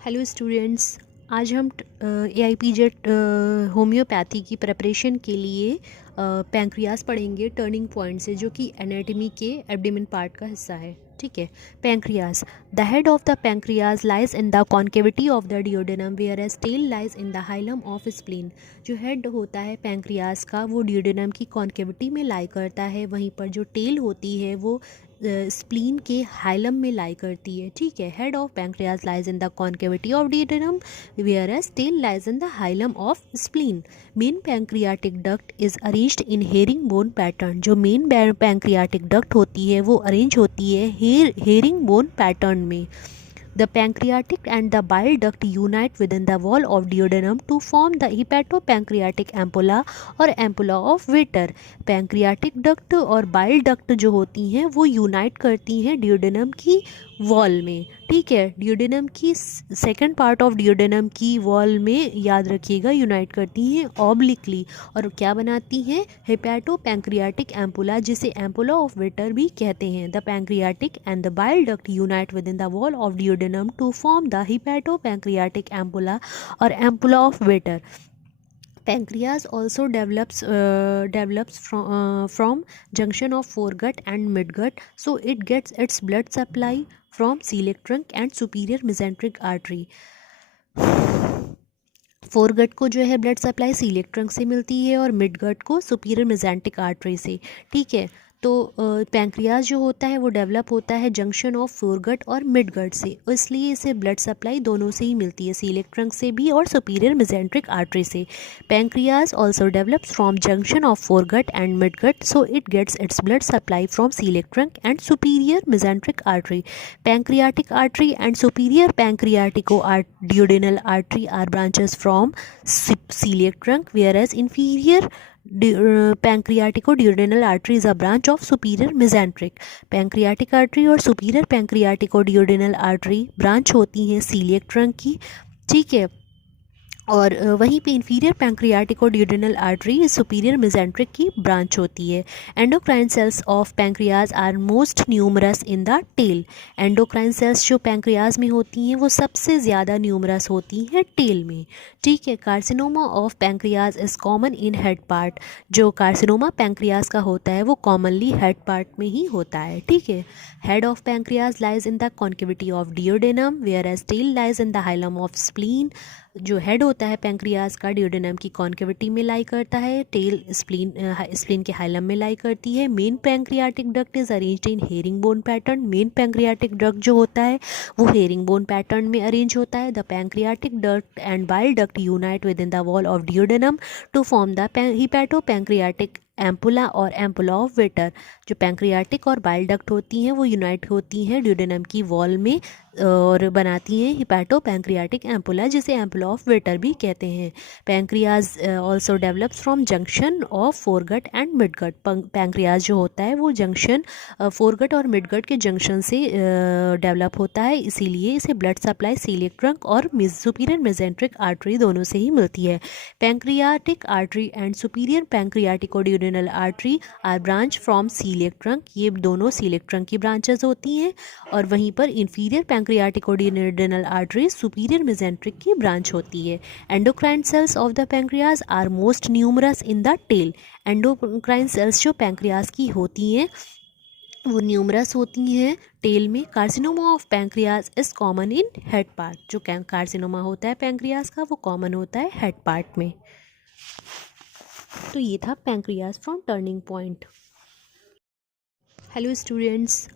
Hello students. आज हम AIPJET homeopathy की प्रिपरेशन के लिए पैंक्रियास पढ़ेंगे टर्निंग पॉइंट से, जो कि एनाटॉमी के एब्डोमेन पार्ट का हिस्सा है। ठीक है। Pancreas, the head of the pancreas lies in the concavity of the duodenum whereas tail lies in the hilum of spleen. जो हेड होता है पैंक्रियास का वो डियोडेनम की कॉन्केविटी में लाई करता है, वहीं पर जो टेल होती है वो स्प्लीन के हाइलम में लाई करती है। ठीक है। Head of pancreas lies in the concavity of duodenum whereas tail lies in the hilum of spleen. Main pancreatic duct is arranged in herring bone pattern. जो मेन पैंक्रियाटिक डक्ट होती है वो अरेंज होती है herring bone pattern में। The pancreatic and the bile duct unite within the wall of duodenum to form the hepatopancreatic ampulla और ampulla of Vater। Pancreatic duct और bile duct जो होती हैं वो यूनाइट करती हैं डियोडेनम की वॉल में। ठीक है। डियोडेनम की सेकंड पार्ट ऑफ डियोडेनम की वॉल में, याद रखिएगा, यूनाइट करती हैं ऑब्लिकली और क्या बनाती हैं? हेपेटोपैंक्रियाटिक एम्पुला, जिसे एम्पुला ऑफ वेटर भी कहते हैं। The pancreatic and the bile duct unite within the wall of duodenum to form the hepatopancreatic ampulla और ampulla of Vater. Pancreas also develops from junction of foregut and midgut, so it gets its blood supply from celiac trunk and superior mesenteric artery। Foregut को जो है blood supply celiac trunk से मिलती है और midgut को superior मेजेंटिक artery से। ठीक है। तो पैंक्रियास जो होता है वो डेवलप होता है जंक्शन ऑफ फोरगट और मिडगट से, इसलिए इसे ब्लड सप्लाई दोनों से ही मिलती है, सीलियक ट्रंक से भी और सुपीरियर मेजेंट्रिक आर्टरी से। Pancreas also develops from junction of foregut and midgut, so it gets its blood supply from celiac trunk and superior mesenteric artery. Pancreatic artery and superior pancreatico duodenal artery are branches from celiac trunk, whereas inferior pancreatico-duodenal artery is a branch of superior mesenteric। pancreatic artery और superior pancreatico-duodenal artery branch होती हैं celiac trunk की। ठीक है। और वहीं पे inferior pancreaticoduodenal artery superior mesenteric की ब्रांच होती है। Endocrine cells of pancreas are most numerous in the tail. Endocrine cells जो पैंक्रियाज में होती हैं वो सबसे ज़्यादा न्यूमरस होती हैं टेल में। ठीक है। Carcinoma of pancreas is common in head part. जो कार्सिनोमा पैंक्रियाज का होता है वो कॉमनली हेड पार्ट में ही होता है। ठीक है। Head of pancreas lies in the concavity of duodenum whereas tail lies in the hilum of spleen. जो हेड होता है पैंक्रियास का डियोडेनम की कॉन्केविटी में लाई करता है, टेल स्प्लीन के हाइलम में लाई करती है। Main pancreatic duct is arranged in herring bone pattern. Main pancreatic duct जो होता है वो हेरिंग बोन पैटर्न में अरेंज होता है। The pancreatic duct and bile duct unite within the wall of duodenum to form the hepatopancreatic ampulla और ampulla of Vater. जो pancreatic और बाइल डक्ट होती हैं वो यूनाइट होती हैं डियोडेनम की वॉल में और बनाती हैं हिपैटो पैंक्रियाटिक एम्पुला, जिसे एम्पुला ऑफ वेटर भी कहते हैं। Pancreas also develops from junction of foregut and midgut. Pancreas जो होता है वो जंक्शन फोरगट और मिडगट के जंक्शन से डेवलप होता है, इसीलिए इसे ब्लड सप्लाई सीलियक ट्रंक और सुपीरियर मेजेंट्रिक आर्टरी दोनों से ही मिलती है। Pancreatic artery and superior pancreaticoduodenal artery are branch from celiac trunk. ये दोनों सीलियक ट्रंक की ब्रांचेस होती हैं और वहीं पर inferior pancreaticoduodenal artery superior mesenteric की ब्रांच होती है। Endocrine cells of the pancreas are most numerous in the tail. Endocrine cells जो पैंक्रियाज की होती हैं वो न्यूमरस होती हैं टेल में। Carcinoma of pancreas is common in head part. जो कार्सिनोमा होता है पैंक्रियाज का वो कॉमन होता है हेड पार्ट में। तो ये था pancreas from turning point. Hello students,